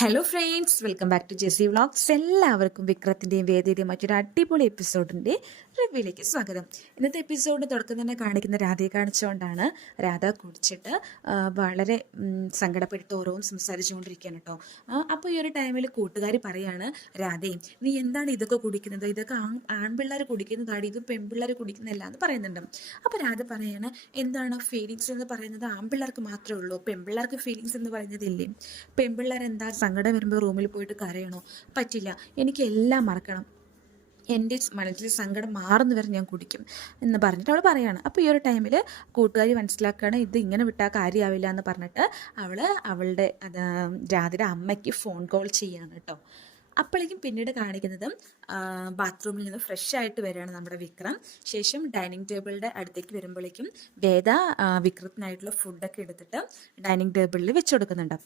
Hello friends, welcome back to Jessy vlogs. എല്ലാവർക്കും വിക്രത്തിൻ്റെയും വേദിയുടെയും മറ്റൊരു അടിപൊളി എപ്പിസോഡിൻ്റെ റിവ്യൂയിലേക്ക് സ്വാഗതം. ഇന്നത്തെ എപ്പിസോഡ് തുടക്കം തന്നെ കാണിക്കുന്ന രാധയെ കാണിച്ചുകൊണ്ടാണ്. രാധ കുടിച്ചിട്ട് വളരെ സങ്കടപ്പെട്ട് ഓരോന്നും സംസാരിച്ചുകൊണ്ടിരിക്കുകയാണ് കേട്ടോ. അപ്പോൾ ഈ ഒരു ടൈമിൽ കൂട്ടുകാരി പറയാണ്, രാധേ നീ എന്താണ് ഇതൊക്കെ കുടിക്കുന്നത്? ഇതൊക്കെ ആൺപിള്ളേർ കുടിക്കുന്നതാണ്, ഇത് പെൺപിള്ളേർ കുടിക്കുന്നില്ല എന്ന് പറയുന്നുണ്ട്. അപ്പോൾ രാധ പറയാണ്, എന്താണ് ഫീലിങ്സ് എന്ന് പറയുന്നത് ആൺപിള്ളേർക്ക് മാത്രമേ ഉള്ളൂ, പെൺപിള്ളേർക്ക് ഫീലിങ്സ് എന്ന് പറയുന്നതില്ലേ? പെൺപിള്ളേർ എന്താ സങ്കടം വരുമ്പോൾ റൂമിൽ പോയിട്ട് കരയണോ? പറ്റില്ല, എനിക്ക് എല്ലാം മറക്കണം, എൻ്റെ മനസ്സിൽ സങ്കടം മാറുന്ന വരെ ഞാൻ കുടിക്കും എന്ന് പറഞ്ഞിട്ട് അവൾ പറയാണ്. അപ്പോൾ ഈ ഒരു ടൈമിൽ കൂട്ടുകാരി മനസ്സിലാക്കുകയാണ്, ഇത് ഇങ്ങനെ വിട്ടാൽ കാര്യമാവില്ല എന്ന് പറഞ്ഞിട്ട് അവളുടെ രാധയുടെ അമ്മയ്ക്ക് ഫോൺ കോൾ ചെയ്യാണ് കേട്ടോ. അപ്പോഴേക്കും പിന്നീട് കാണിക്കുന്നത് ബാത്റൂമിൽ നിന്ന് ഫ്രഷ് ആയിട്ട് വരികയാണ് നമ്മുടെ വിക്രം. ശേഷം ഡൈനിങ് ടേബിളിൻ്റെ അടുത്തേക്ക് വരുമ്പോഴേക്കും വേദ വിക്രത്തിനായിട്ടുള്ള ഫുഡൊക്കെ എടുത്തിട്ട് ഡൈനിങ് ടേബിളിൽ വെച്ച് കൊടുക്കുന്നുണ്ട്.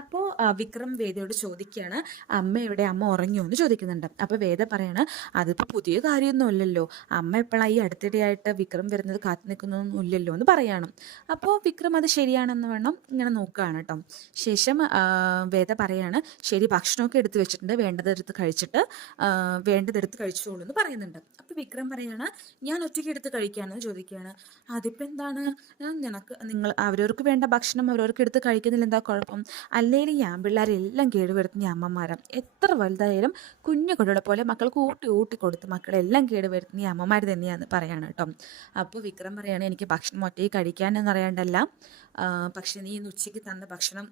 അപ്പോൾ വിക്രം വേദയോട് ചോദിക്കുകയാണ്, അമ്മ എവിടെ, അമ്മ ഉറങ്ങിയോ എന്ന് ചോദിക്കുന്നുണ്ട്. അപ്പോൾ വേദ പറയാണ്, അതിപ്പോൾ പുതിയ കാര്യമൊന്നും ഇല്ലല്ലോ, അമ്മ എപ്പോഴാണ് ഈ അടുത്തിടെയായിട്ട് വിക്രം വരുന്നത് കാത്തു നിൽക്കുന്നൊന്നും ഇല്ലല്ലോ എന്ന് പറയാണ്. അപ്പോൾ വിക്രം അത് ശരിയാണെന്ന് വേണം ഇങ്ങനെ നോക്കുകയാണ് കേട്ടോ. ശേഷം വേദ പറയാണ്, ശരി ഭക്ഷണമൊക്കെ എടുത്ത് വെച്ചിട്ടുണ്ട്, വേണ്ടതെടുത്ത് കഴിച്ചോളൂ എന്ന് പറയുന്നുണ്ട്. അപ്പോൾ വിക്രം പറയാണ്, ഞാൻ ഒറ്റയ്ക്ക് എടുത്ത് കഴിക്കാമെന്ന് ചോദിക്കുകയാണ്. അതിപ്പോൾ എന്താണ്, അവരവർക്ക് വേണ്ട ഭക്ഷണം അവരവർക്ക് എടുത്ത് കഴിക്കുന്നില്ല, എന്താ കുഴപ്പം? അല്ലെങ്കിൽ ഈ ആൺപിള്ളേരെല്ലാം കേടുവരുത്തുന്ന അമ്മമാരാണ്. എത്ര വലുതായാലും കുഞ്ഞു കുട്ടികളെ പോലെ മക്കൾക്ക് ഊട്ടി കൊടുത്ത് മക്കളെല്ലാം കേടുവരുത്തുന്ന അമ്മമാർ തന്നെയാണെന്ന് പറയാണ് കേട്ടോ. അപ്പോൾ വിക്രം പറയാണ്, എനിക്ക് ഭക്ഷണം ഒറ്റയ്ക്ക് കഴിക്കാനെന്ന് അറിയാണ്ടല്ല, പക്ഷെ നീ ഇന്ന് ഉച്ചയ്ക്ക് തന്ന ഭക്ഷണം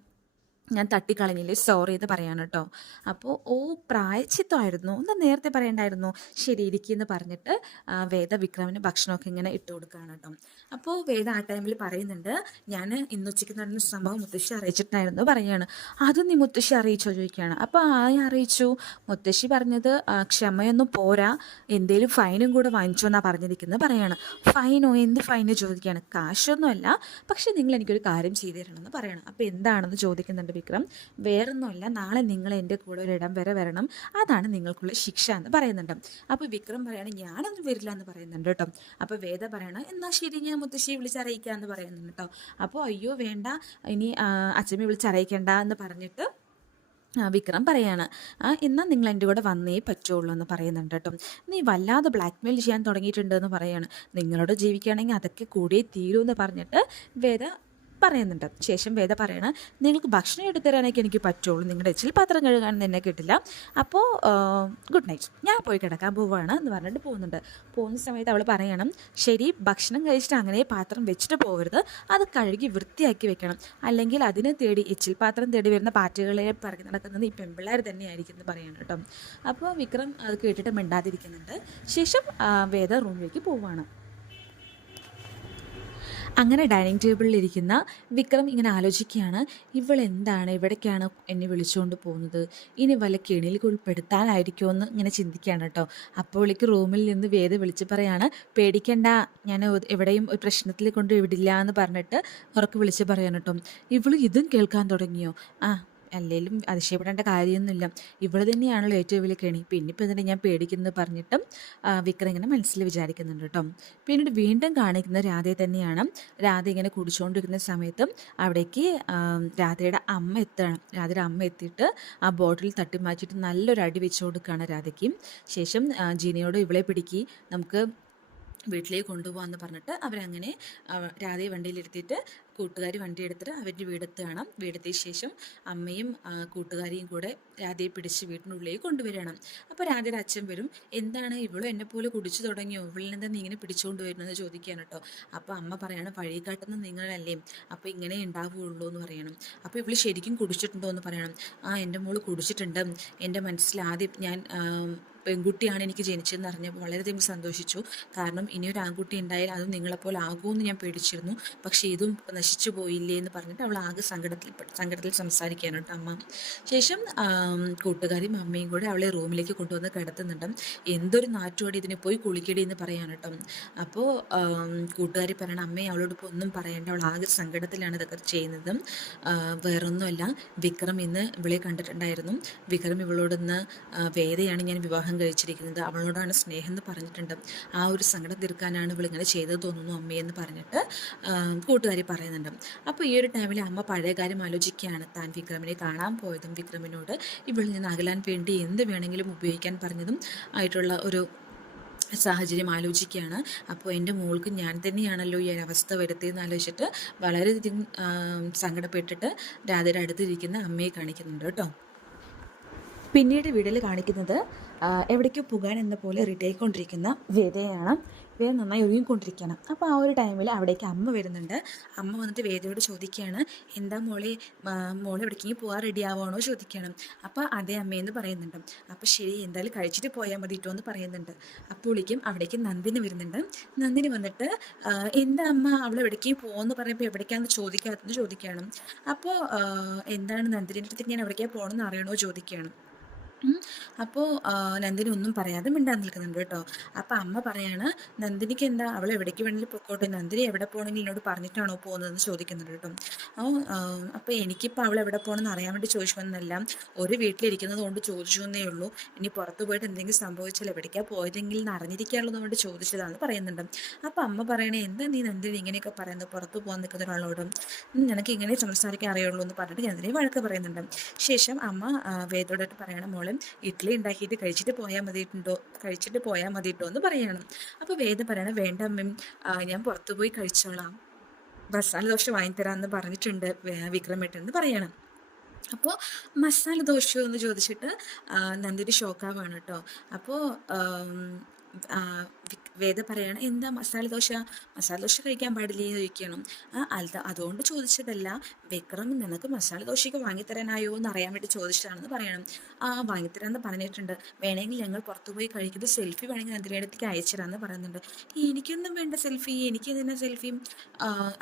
ഞാൻ തട്ടിക്കളഞ്ഞില്ലേ, സോറി എന്ന് പറയാണ് കേട്ടോ. അപ്പോൾ പ്രായച്ചിത്തമായിരുന്നു, ഒന്ന് നേരത്തെ പറയണ്ടായിരുന്നു, ശരി ഇരിക്കുമെന്ന് പറഞ്ഞിട്ട് വേദ വിക്രമിന് ഭക്ഷണമൊക്കെ ഇങ്ങനെ ഇട്ട് കൊടുക്കുകയാണ് കേട്ടോ. അപ്പോൾ വേദ ആ ടൈമിൽ പറയുന്നുണ്ട്, ഞാൻ ഇന്നുച്ചയ്ക്ക് നടന്ന സംഭവം മുത്തശ്ശി അറിയിച്ചിട്ടുണ്ടായിരുന്നു പറയാണ്. അത് നീ മുത്തശ്ശി അറിയിച്ചോ ചോദിക്കുകയാണ്. അപ്പോൾ അറിയിച്ചു, മുത്തശ്ശി പറഞ്ഞത് ക്ഷമയൊന്നും പോരാ, എന്തേലും ഫൈനും കൂടെ വാങ്ങിച്ചോ എന്നാണ് പറഞ്ഞിരിക്കുന്നത് പറയാണ്. ഫൈനോ? എന്ത് ഫൈന് ചോദിക്കുകയാണ്. കാശൊന്നുമല്ല, പക്ഷെ നിങ്ങൾ എനിക്കൊരു കാര്യം ചെയ്തു തരണമെന്ന് പറയണം. അപ്പോൾ എന്താണെന്ന് ചോദിക്കുന്നുണ്ട് വിക്രം. വേറൊന്നുമല്ല, നാളെ നിങ്ങൾ എൻ്റെ കൂടെ ഒരിടം വരെ വരണം, അതാണ് നിങ്ങൾക്കുള്ള ശിക്ഷ എന്ന് പറയുന്നുണ്ട്. അപ്പോൾ വിക്രം പറയാണ്, ഞാനൊന്നും വരില്ല എന്ന് പറയുന്നുണ്ട് കേട്ടോ. അപ്പോൾ വേദ പറയണം, എന്നാൽ ശരി ഞാൻ മുത്തശ്ശിയെ വിളിച്ചറിയിക്കുക എന്ന് പറയുന്നുണ്ട് കേട്ടോ. അപ്പോൾ അയ്യോ വേണ്ട, ഇനി അച്ഛമ്മയെ വിളിച്ചറിയിക്കേണ്ട എന്ന് പറഞ്ഞിട്ട് വിക്രം പറയാണ്, എന്നാൽ നിങ്ങൾ എൻ്റെ കൂടെ വന്നേ പറ്റുള്ളൂ എന്ന് പറയുന്നുണ്ട് കേട്ടോ. നീ വല്ലാതെ ബ്ലാക്ക് മെയിൽ ചെയ്യാൻ തുടങ്ങിയിട്ടുണ്ട് എന്ന് പറയാണ്. നിങ്ങളോട് ജീവിക്കുകയാണെങ്കിൽ അതൊക്കെ കൂടിയേ തീരൂ എന്ന് പറഞ്ഞിട്ട് വേദ പറയുന്നുണ്ട്. ശേഷം വേദ പറയണ, നിങ്ങൾക്ക് ഭക്ഷണം എടുത്തു തരാനൊക്കെ എനിക്ക് പറ്റുള്ളൂ, നിങ്ങളുടെ എച്ചിൽ പാത്രം കഴുകാനൊന്നും എന്നെ കിട്ടില്ല, അപ്പോൾ ഗുഡ് നൈറ്റ്, ഞാൻ പോയി കിടക്കാൻ പോവുകയാണ് എന്ന് പറഞ്ഞിട്ട് പോകുന്ന സമയത്ത് അവൾ പറയണം, ശരി ഭക്ഷണം കഴിച്ചിട്ട് അങ്ങനെ പാത്രം വെച്ചിട്ട് പോകരുത്, അത് കഴുകി വൃത്തിയാക്കി വെക്കണം, അല്ലെങ്കിൽ അതിനെ തേടി എച്ചിൽ പാത്രം തേടി വരുന്ന പാറ്റുകളെ പറക്കി നടക്കുന്നത് ഈ പെൺപിള്ളേർ തന്നെയായിരിക്കും എന്ന് പറയണം കേട്ടോ. അപ്പോൾ വിക്രം അത് കേട്ടിട്ട് മിണ്ടാതിരിക്കുന്നുണ്ട്. ശേഷം വേദ റൂമിലേക്ക് പോവുകയാണ്. അങ്ങനെ ഡൈനിങ് ടേബിളിലിരിക്കുന്ന വിക്രം ഇങ്ങനെ ആലോചിക്കുകയാണ്, ഇവളെന്താണ് ഇവിടേക്കാണ് എന്നെ വിളിച്ചുകൊണ്ട് പോകുന്നത്, ഇനി വല്ല കെണിയിൽ ഉൾപ്പെടുത്താനായിരിക്കുമോ എന്ന് ഇങ്ങനെ ചിന്തിക്കുകയാണ് കേട്ടോ. അപ്പോഴേക്ക് റൂമിൽ നിന്ന് വേദ വിളിച്ച് പറയാണ്, പേടിക്കണ്ട, ഞാൻ എവിടെയും ഒരു പ്രശ്നത്തിൽ കൊണ്ട് വിടില്ല എന്ന് പറഞ്ഞിട്ട് ഉറക്കെ വിളിച്ച് പറയാൻ കേട്ടോ. ഇവൾ ഇതും കേൾക്കാൻ തുടങ്ങിയോ? അല്ലെങ്കിലും അതിശയപ്പെടേണ്ട കാര്യമൊന്നുമില്ല, ഇവൾ തന്നെയാണല്ലോ ഏറ്റവും വലിയ കെണി, പിന്നെ ഇപ്പം എന്തിനാണ് ഞാൻ പേടിക്കുന്നത് പറഞ്ഞിട്ടും വിക്രം ഇങ്ങനെ മനസ്സിൽ വിചാരിക്കുന്നുണ്ട് കേട്ടോ. പിന്നീട് വീണ്ടും കാണിക്കുന്ന രാധയെ തന്നെയാണ്. രാധ ഇങ്ങനെ കുടിച്ചുകൊണ്ടിരിക്കുന്ന സമയത്തും അവിടേക്ക് രാധയുടെ അമ്മ എത്തിയിട്ട് ആ ബോട്ടിൽ തട്ടി മാറ്റിയിട്ട് നല്ലൊരു അടി വെച്ച് കൊടുക്കുകയാണ് രാധയ്ക്ക്. ശേഷം ജീനയോട് ഇവളെ പിടിക്കി, നമുക്ക് വീട്ടിലേക്ക് കൊണ്ടുപോകാമെന്ന് പറഞ്ഞിട്ട് അവരങ്ങനെ രാധയെ വണ്ടിയിലെടുത്തിട്ട് കൂട്ടുകാരി വണ്ടി എടുത്തിട്ട് അവരുടെ വീടെത്തിയ ശേഷം അമ്മയും കൂട്ടുകാരിയും കൂടെ രാധയെ പിടിച്ച് വീട്ടിനുള്ളിലേക്ക് കൊണ്ടുവരികയാണ്. അപ്പോൾ രാധയുടെ അച്ഛൻ വരും, എന്താണ് ഇവളും എന്നെപ്പോലെ കുടിച്ചു തുടങ്ങിയോ, ഇവളിൽ നിന്ന് നീ ഇങ്ങനെ പിടിച്ചുകൊണ്ട് വരുന്നത് ചോദിക്കാൻ കേട്ടോ. അപ്പോൾ അമ്മ പറയണം, വഴി കാട്ടുന്ന നിങ്ങളല്ലേ, അപ്പോൾ ഇങ്ങനെ ഉണ്ടാവുകയുള്ളൂ എന്ന് പറയണം. അപ്പോൾ ഇവൾ ശരിക്കും കുടിച്ചിട്ടുണ്ടോ എന്ന് പറയണം. എൻ്റെ മോള് കുടിച്ചിട്ടുണ്ട്, എൻ്റെ മനസ്സിൽ ആദ്യം ഞാൻ പെൺകുട്ടിയാണ് എനിക്ക് ജനിച്ചതെന്ന് അറിഞ്ഞപ്പോൾ വളരെയധികം സന്തോഷിച്ചു, കാരണം ഇനിയൊരു ആൺകുട്ടി ഉണ്ടായാൽ അതും നിങ്ങളെപ്പോലെ ആകുമെന്ന് ഞാൻ പേടിച്ചിരുന്നു, പക്ഷേ ഇതും നശിച്ചു പോയില്ലേ എന്ന് പറഞ്ഞിട്ട് അവൾ ആകെ സങ്കടത്തിൽ സംസാരിക്കാനായിട്ട് അമ്മ. ശേഷം കൂട്ടുകാരും അമ്മയും കൂടെ അവളെ റൂമിലേക്ക് കൊണ്ടുവന്ന് കിടത്തുന്നുണ്ട്. എന്തൊരു നാറ്റുവാടി, ഇതിനെ പോയി കുളിക്കടി എന്ന് പറയാൻ കേട്ടോ. അപ്പോൾ കൂട്ടുകാരി പറയണം, അമ്മയെ അവളോടൊപ്പം ഒന്നും പറയേണ്ട, അവൾ ആകെ സങ്കടത്തിലാണ് ഇതൊക്കെ ചെയ്യുന്നത്, വേറൊന്നുമല്ല, വിക്രം ഇന്ന് ഇവളെ കണ്ടിട്ടുണ്ടായിരുന്നു, വിക്രം ഇവളോടൊന്ന് വേദയാണ് ഞാൻ വിവാഹം കഴിച്ചിരിക്കുന്നത്, അവളോടാണ് സ്നേഹം എന്ന് പറഞ്ഞിട്ടുണ്ട്, ആ ഒരു സങ്കടം തീർക്കാനാണ് ഇവളിങ്ങനെ ചെയ്തത് തോന്നുന്നു അമ്മയെന്ന് പറഞ്ഞിട്ട് കൂട്ടുകാരി പറയുന്നത് പറയുന്നുണ്ട്. അപ്പോൾ ഈ ഒരു ടൈമിൽ അമ്മ പഴയ കാര്യം ആലോചിക്കുകയാണ്. താൻ വിക്രമിനെ കാണാൻ പോയതും വിക്രമിനോട് ഇവളിൽ നിന്ന് അകലാൻ വേണ്ടി എന്ത് വേണമെങ്കിലും ഉപയോഗിക്കാൻ പറഞ്ഞതും ആയിട്ടുള്ള ഒരു സാഹചര്യം ആലോചിക്കുകയാണ്. അപ്പോൾ എൻ്റെ മോൾക്ക് ഞാൻ തന്നെയാണല്ലോ ഈ അവസ്ഥ വരുത്തിയെന്ന് ആലോചിച്ചിട്ട് വളരെയധികം സങ്കടപ്പെട്ടിട്ട് രാധയുടെ അടുത്തിരിക്കുന്ന അമ്മയെ കാണിക്കുന്നുണ്ട് കേട്ടോ. പിന്നീട് വീഡിയോയിൽ കാണിക്കുന്നത് എവിടേക്കോ പോകാൻ എന്ന പോലെ റെഡി ആയിക്കൊണ്ടിരിക്കുന്ന വേദയാണ്. വേദ നന്നായി ഒരുങ്ങിക്കൊണ്ടിരിക്കുകയാണ്. അപ്പോൾ ആ ഒരു ടൈമിൽ അവിടേക്ക് അമ്മ വരുന്നുണ്ട്. അമ്മ വന്നിട്ട് വേദയോട് ചോദിക്കുകയാണ്, എന്താ മോളെ എവിടേക്കെങ്കിലും പോകാൻ റെഡി ആവുകയാണോ ചോദിക്കണം. അപ്പോൾ അതേ അമ്മയെന്ന് പറയുന്നുണ്ട്. അപ്പോൾ ശരി, എന്തായാലും കഴിച്ചിട്ട് പോയാൽ മതി കേട്ടോ എന്ന് പറയുന്നുണ്ട്. അപ്പോഴേക്കും അവിടേക്ക് നന്ദിനി വരുന്നുണ്ട്. നന്ദിനി വന്നിട്ട് എന്താ അമ്മ അവൾ എവിടേക്കും പോകുമെന്ന് പറയുമ്പോൾ എവിടേക്കാണെന്ന് ചോദിക്കാത്തെന്ന് ചോദിക്കുകയാണ്. അപ്പോൾ എന്താണ് നന്ദിനിയുടെ അടുത്തേക്ക് ഞാൻ എവിടേക്കാണ് പോകണമെന്ന് അറിയണോ ചോദിക്കുകയാണ്. അപ്പോൾ നന്ദിനി ഒന്നും പറയാതെ മിണ്ടാൻ നിൽക്കുന്നുണ്ട് കേട്ടോ. അപ്പോൾ അമ്മ പറയാണ്, നന്ദിനിക്ക് എന്താ, അവൾ എവിടേക്ക് വേണമെങ്കിലും പൊക്കോട്ടെ, നന്ദിനി എവിടെ പോകണമെങ്കിൽ എന്നോട് പറഞ്ഞിട്ടാണോ പോകുന്നതെന്ന് ചോദിക്കുന്നുണ്ട് കേട്ടോ. അപ്പോൾ എനിക്കിപ്പോൾ അവൾ എവിടെ പോകണമെന്ന് അറിയാൻ വേണ്ടി ചോദിച്ചതെന്നല്ല, ഒരു വീട്ടിലിരിക്കുന്നത് കൊണ്ട് ചോദിച്ചു എന്നേ ഉള്ളൂ. ഇനി പുറത്ത് പോയിട്ട് എന്തെങ്കിലും സംഭവിച്ചാൽ എവിടേക്കാണ് പോയതെങ്കിൽ എന്ന് അറിഞ്ഞിരിക്കാനുള്ളത് കൊണ്ട് ചോദിച്ചതാണെന്ന് പറയുന്നുണ്ട്. അപ്പോൾ അമ്മ പറയണേ, എന്താ നീ നന്ദിനി ഇങ്ങനെയൊക്കെ പറയുന്നത്, പുറത്ത് പോകാൻ നിൽക്കുന്ന ഒരാളോട് നിനക്ക് ഇങ്ങനെ സംസാരിക്കാൻ അറിയുള്ളൂ എന്ന് പറഞ്ഞിട്ട് നന്ദിനി വഴക്ക് പറയുന്നുണ്ട്. ശേഷം അമ്മ വേദയോടായിട്ട് പറയണം, മോളെ ഇഡ്ഡലി ഉണ്ടാക്കിയിട്ട് കഴിച്ചിട്ട് പോയാൽ മതിയിട്ടോ എന്ന് പറയണം. അപ്പോൾ വേദ പറയണം, വേണ്ട അമ്മയും ഞാൻ പുറത്തു പോയി കഴിച്ചോളാം, മസാല ദോശ വാങ്ങിത്തരാമെന്ന് പറഞ്ഞിട്ടുണ്ട് വിക്രമേട്ടെന്ന് പറയണം. അപ്പോൾ മസാല ദോശയോ എന്ന് ചോദിച്ചിട്ട് നന്ദിനി ഷോക്കാവാണ് കേട്ടോ. അപ്പോൾ വേദ പറയാണ്, എന്താ മസാല ദോശ കഴിക്കാൻ പാടില്ലേ എന്ന് ചോദിക്കണം. അതുകൊണ്ട് ചോദിച്ചതല്ല, വിക്രം നിനക്ക് മസാല ദോശയ്ക്ക് വാങ്ങിത്തരാനായോ എന്ന് അറിയാൻ വേണ്ടി ചോദിച്ചതാണെന്ന് പറയണം. വാങ്ങിത്തരാമെന്ന് പറഞ്ഞിട്ടുണ്ട്, വേണമെങ്കിൽ ഞങ്ങൾ പുറത്തുപോയി കഴിക്കുന്നത് സെൽഫി വേണമെങ്കിൽ നന്ദിനിയുടെ അടുത്തേക്ക് അയച്ചിടാമെന്ന് പറയുന്നുണ്ട്. എനിക്കൊന്നും വേണ്ട സെൽഫി, എനിക്ക് തന്നെ സെൽഫിയും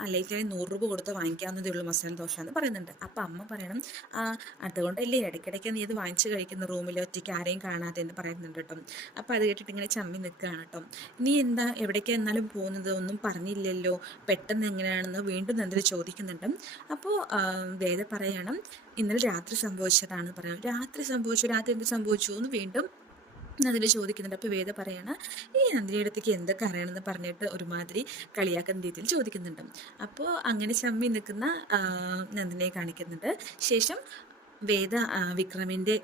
അല്ലെങ്കിൽ 100 രൂപ കൊടുത്ത് വാങ്ങിക്കാവുന്നതേ ഉള്ളൂ മസാല ദോശ എന്ന് പറയുന്നുണ്ട്. അപ്പം അമ്മ പറയണം, അതുകൊണ്ടല്ലേ ഇടയ്ക്കിടയ്ക്ക് നീ ഇത് വാങ്ങിച്ച് കഴിക്കുന്ന റൂമിൽ ഒറ്റയ്ക്ക് ആരെയും കാണാതെ എന്ന് പറയുന്നുണ്ട് കേട്ടോ. അപ്പം അത് കേട്ടിട്ട് ഇങ്ങനെ ചമ്മി നിൽക്കുകയാണ് കേട്ടോ. നീ എന്താ എവിടേക്ക് എന്നാലും പോകുന്നത്, ഒന്നും പറഞ്ഞില്ലല്ലോ, പെട്ടെന്ന് എങ്ങനെയാണെന്ന് വീണ്ടും നന്ദിനി ചോദിക്കുന്നുണ്ട്. അപ്പോൾ വേദ പറയണം, ഇന്നലെ രാത്രി സംഭവിച്ചതാണ് പറയാം. രാത്രി എന്ത് സംഭവിച്ചു എന്ന് വീണ്ടും നന്ദിനി ചോദിക്കുന്നുണ്ട്. അപ്പോൾ വേദ പറയണം, ഈ നന്ദിനിയുടെ അടുത്തേക്ക് എന്തൊക്കെ അറിയണമെന്ന് പറഞ്ഞിട്ട് ഒരുമാതിരി കളിയാക്കുന്ന രീതിയിൽ ചോദിക്കുന്നുണ്ട്. അപ്പോൾ അങ്ങനെ ചമ്മി നിൽക്കുന്ന നന്ദിനിയെ കാണിക്കുന്നുണ്ട്. ശേഷം വേദ വിക്രമിൻ്റെ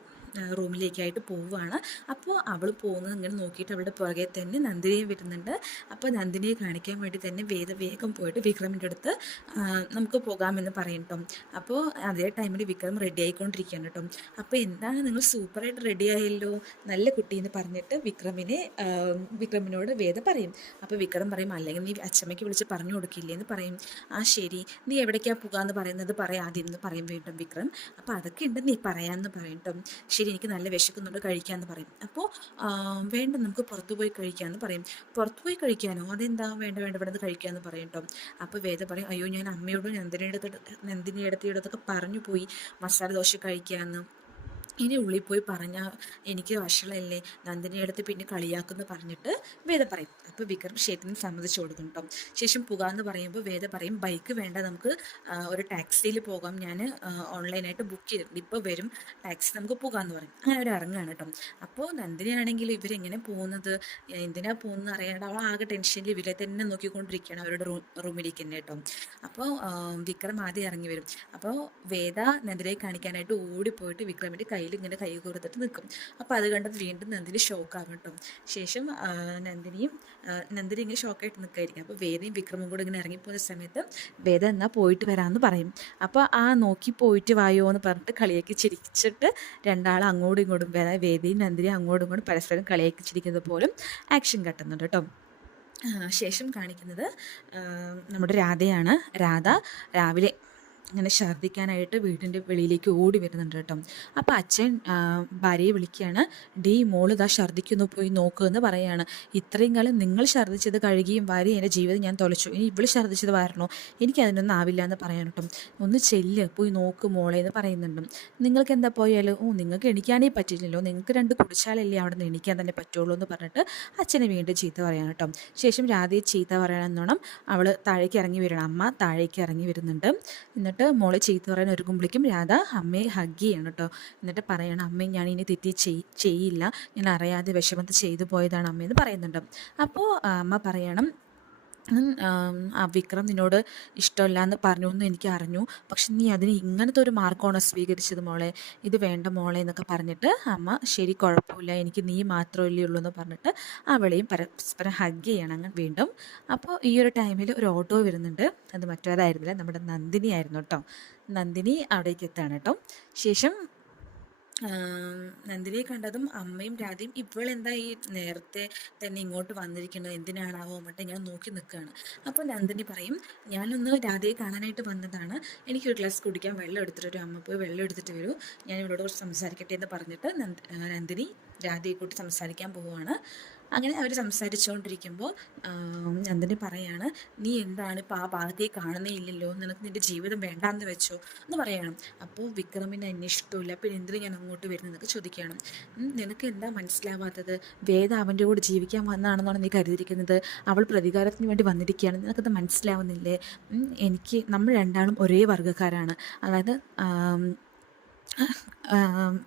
റൂമിലേക്കായിട്ട് പോവുകയാണ്. അപ്പോൾ അവൾ പോകുന്നത് ഇങ്ങനെ നോക്കിയിട്ട് അവളുടെ പുറകെ തന്നെ നന്ദിനിയെ വരുന്നുണ്ട്. അപ്പോൾ നന്ദിനിയെ കാണിക്കാൻ വേണ്ടി തന്നെ വേഗം പോയിട്ട് വിക്രമിൻ്റെ അടുത്ത് നമുക്ക് പോകാമെന്ന് പറയും കേട്ടോ. അപ്പോൾ അതേ ടൈമിൽ വിക്രം റെഡി ആയിക്കൊണ്ടിരിക്കുകയാണ് കേട്ടോ. അപ്പോൾ എന്താണ് നിങ്ങൾ സൂപ്പറായിട്ട് റെഡി ആയല്ലോ, നല്ല കുട്ടി എന്ന് പറഞ്ഞിട്ട് വിക്രമിനോട് വേദ പറയും. അപ്പോൾ വിക്രം പറയും, അല്ലെങ്കിൽ നീ അച്ഛമ്മയ്ക്ക് വിളിച്ച് പറഞ്ഞു കൊടുക്കില്ലേ എന്ന് പറയും. ശരി, നീ എവിടേക്കാണ് പോകാമെന്ന് പറയുന്നത് പറയാദ്യം എന്ന് പറയും വീണ്ടും വിക്രം. അപ്പോൾ അതൊക്കെ ഉണ്ട്, നീ പറയാമെന്ന് പറയും കേട്ടോ. ശരി, എനിക്ക് നല്ല വിശക്കുന്നുണ്ട്, കഴിക്കാമെന്ന് പറയും. അപ്പോൾ വേണ്ട, നമുക്ക് പുറത്തുപോയി കഴിക്കാമെന്ന് പറയും. പുറത്തുപോയി കഴിക്കാനോ, അതെന്താ, വേണ്ട ഇവിടെ നിന്ന് കഴിക്കാമെന്ന് പറയും കേട്ടോ. അപ്പോൾ വേദ പറയും, അയ്യോ ഞാൻ അമ്മയോടും നന്ദിനിയുടെ പറഞ്ഞു പോയി മസാല ദോശ കഴിക്കാമെന്ന്. ഇനി ഉള്ളിൽ പോയി പറഞ്ഞാൽ എനിക്ക് വഷളല്ലേ, നന്ദിനിയുടെ അടുത്ത് പിന്നെ കളിയാക്കുമെന്ന് പറഞ്ഞിട്ട് വേദ പറയും. അപ്പോൾ വിക്രം ശരിക്കും സമ്മതിച്ചു കൊടുക്കും കേട്ടോ. ശേഷം പോകാമെന്ന് പറയുമ്പോൾ വേദ പറയും, ബൈക്ക് വേണ്ട, നമുക്ക് ഒരു ടാക്സിയിൽ പോകാം, ഞാൻ ഓൺലൈനായിട്ട് ബുക്ക് ചെയ്തിട്ടുണ്ട്, ഇപ്പോൾ വരും ടാക്സി, നമുക്ക് പോകാമെന്ന് പറയും. അങ്ങനെ അവർ ഇറങ്ങുകയാണ് കേട്ടോ. അപ്പോൾ നന്ദിനിയാണെങ്കിൽ ഇവരെങ്ങനെ പോകുന്നത്, എന്തിനാ പോകുന്നത് അറിയാണ്ട് അവൾ ആകെ ടെൻഷനിൽ ഇവരെ തന്നെ നോക്കിക്കൊണ്ടിരിക്കുകയാണ് അവരുടെ റൂമിലേക്ക് തന്നെ കേട്ടോ. അപ്പോൾ വിക്രം ആദ്യം ഇറങ്ങി വരും. അപ്പോൾ വേദ നന്ദിനിയെ കാണിക്കാനായിട്ട് ഓടിപ്പോയിട്ട് വിക്രമിൻ്റെ കയ്യിൽ ഇങ്ങനെ കൈ കൊടുത്തിട്ട് നിൽക്കും. അപ്പോൾ അത് കണ്ടത് വീണ്ടും നന്ദിനി ഷോക്കാകും കേട്ടോ. ശേഷം നന്ദിനി ഇങ്ങനെ ഷോക്കായിട്ട് നിൽക്കായിരിക്കും. അപ്പോൾ വേദയും വിക്രമും കൂടെ ഇങ്ങനെ ഇറങ്ങിപ്പോകുന്ന സമയത്ത് വേദ എന്നാൽ പോയിട്ട് വരാമെന്ന് പറയും. അപ്പോൾ നോക്കി പോയിട്ട് വായോ എന്ന് പറഞ്ഞിട്ട് കളിയാക്കി ചിരിച്ചിട്ട് രണ്ടാളും അങ്ങോട്ടും ഇങ്ങോട്ടും, വേദയും നന്ദിനിയും അങ്ങോട്ടും ഇങ്ങോട്ടും പരസ്പരം കളിയാക്കി ചിരിക്കുന്നത് പോലും ആക്ഷൻ കട്ടുന്നുണ്ട് കേട്ടോ. ശേഷം കാണിക്കുന്നത് നമ്മുടെ രാധയാണ്. രാധ രാവിലെ ഇങ്ങനെ ഛർദ്ദിക്കാനായിട്ട് വീടിൻ്റെ വെളിയിലേക്ക് ഓടി വരുന്നുണ്ട് കേട്ടോ. അപ്പോൾ അച്ഛൻ ഭാര്യയെ വിളിക്കുകയാണ്, ഡീ മോള് ഇതാ ഛർദ്ദിക്കുന്നു, പോയി നോക്കുമെന്ന് പറയുകയാണ്. ഇത്രയും കാലം നിങ്ങൾ ഛർദ്ദിച്ചത് കഴുകിയും വാരി എൻ്റെ ജീവിതം ഞാൻ തൊലച്ചു, ഇനി ഇവള് ഛർദ്ദിച്ചത് വരണോ, എനിക്ക് അതിനൊന്നും ആവില്ല എന്ന് പറയാൻ കേട്ടോ. ഒന്ന് ചെല്ല്, പോയി നോക്ക് മോളെ എന്ന് പറയുന്നുണ്ട്. നിങ്ങൾക്ക് എന്താ പോയാലോ, നിങ്ങൾക്ക് എണിക്കാനേ പറ്റില്ലല്ലോ, നിങ്ങൾക്ക് 2 കുടിച്ചാലല്ലേ അവിടെ നിന്ന് എണിക്കാൻ തന്നെ പറ്റുള്ളൂ എന്ന് പറഞ്ഞിട്ട് അച്ഛനെ വീണ്ടും ചീത്ത പറയാൻ കേട്ടോ. ശേഷം രാധയെ ചീത്ത പറയണമെന്നോണം അവൾ താഴേക്ക് ഇറങ്ങി വരണം. അമ്മ താഴേക്ക് ഇറങ്ങി വരുന്നുണ്ട്. എന്നിട്ട് മോളെ ചീത്ത പറയാൻ ഒരുങ്ങുമ്പോഴേക്കും രാധ അമ്മയെ ഹഗ് ചെയ്യണം കേട്ടോ. എന്നിട്ട് പറയണം, അമ്മ ഞാൻ ഇനി തെറ്റി ചെയ്യില്ല, ഞാൻ അറിയാതെ വിഷമത്ത് ചെയ്തു പോയതാണ് അമ്മയെന്ന് പറയുന്നുണ്ട്. അപ്പോൾ അമ്മ പറയണം, ആ വിക്രം നിന്നോട് ഇഷ്ടമല്ല എന്ന് പറഞ്ഞു എന്ന് എനിക്ക് അറിഞ്ഞു. പക്ഷെ നീ അതിന് ഇങ്ങനത്തെ ഒരു മാർഗ്ഗമാണോ സ്വീകരിച്ചത് മോളെ? ഇത് വേണ്ട മോളെ എന്നൊക്കെ പറഞ്ഞിട്ട് അമ്മ ശരി കുഴപ്പമില്ല, എനിക്ക് നീ മാത്രമല്ലേ ഉള്ളൂ എന്ന് പറഞ്ഞിട്ട് അവളെയും പരസ്പരം ഹഗ് ചെയ്യണം അങ്ങനെ വീണ്ടും. അപ്പോൾ ഈ ഒരു ടൈമിൽ ഒരു ഓട്ടോ വരുന്നുണ്ട്. അത് മറ്റേതായിരുന്നില്ല, നമ്മുടെ നന്ദിനി ആയിരുന്നു കേട്ടോ. നന്ദിനി അവിടേക്ക് എത്താണ് കേട്ടോ. ശേഷം നന്ദിനിയെ കണ്ടതും അമ്മയും രാധയും ഇവളെന്താ ഈ നേരത്തെ തന്നെ ഇങ്ങോട്ട് വന്നിരിക്കുന്നത്, എന്തിനാണാവോ മറ്റേ ഇങ്ങനെ നോക്കി നിൽക്കുകയാണ്. അപ്പോൾ നന്ദിനി പറയും, ഞാനൊന്ന് രാധയെ കാണാനായിട്ട് വന്നതാണ്, എനിക്കൊരു ഗ്ലാസ് കുടിക്കാൻ വെള്ളം എടുത്തിട്ട് വരും, അമ്മ പോയി വെള്ളം എടുത്തിട്ട് വരൂ, ഞാൻ ഇവളോട് കുറച്ച് സംസാരിക്കട്ടെ എന്ന് പറഞ്ഞിട്ട് നന്ദിനി രാധയെ കൂട്ടി സംസാരിക്കാൻ പോവുകയാണ്. അങ്ങനെ അവർ സംസാരിച്ചുകൊണ്ടിരിക്കുമ്പോൾ നന്ദിനി പറയാണ്, നീ എന്താണ് ഇപ്പോൾ ആ ഭാഗത്തേക്ക് കാണുന്നേ ഇല്ലല്ലോ, നിനക്ക് നിൻ്റെ ജീവിതം വേണ്ടാന്ന് വെച്ചോ എന്ന് പറയണം. അപ്പോൾ വിക്രമിന് എന്നെ ഇഷ്ടമില്ല, പിന്നെ എന്തിനും ഞാൻ അങ്ങോട്ട് വരുന്നതെന്നൊക്കെ ചോദിക്കുകയാണ്. നിനക്ക് എന്താ മനസ്സിലാവാത്തത്? വേദ അവൻ്റെ കൂടെ ജീവിക്കാൻ വന്നതാണെന്നാണ് നീ കരുതിയിരിക്കുന്നത്, അവൾ പ്രതികാരത്തിന് വേണ്ടി വന്നിരിക്കുകയാണ്, നിനക്കത് മനസ്സിലാവുന്നില്ലേ? നമ്മൾ രണ്ടാളും ഒരേ വർഗ്ഗക്കാരാണ്, അതായത്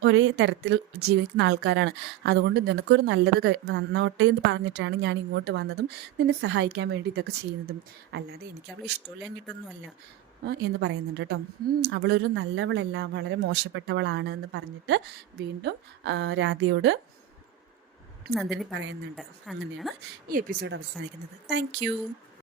ഒരേ തരത്തിൽ ജീവിക്കുന്ന ആൾക്കാരാണ്. അതുകൊണ്ട് നിനക്കൊരു നല്ലത് വന്നോട്ടെ എന്ന് പറഞ്ഞിട്ടാണ് ഞാൻ ഇങ്ങോട്ട് വന്നതും നിന്നെ സഹായിക്കാൻ വേണ്ടി ഇതൊക്കെ ചെയ്യുന്നതും, അല്ലാതെ എനിക്ക് അവളെ ഇഷ്ടമില്ല എന്നിട്ടൊന്നുമല്ല എന്ന് പറയുന്നുണ്ട് കേട്ടോ. അവളൊരു നല്ലവളല്ല, വളരെ മോശപ്പെട്ടവളാണ് എന്ന് പറഞ്ഞിട്ട് വീണ്ടും രാധയോട് നന്ദിനി പറയുന്നുണ്ട്. അങ്ങനെയാണ് ഈ എപ്പിസോഡ് അവസാനിക്കുന്നത്. താങ്ക്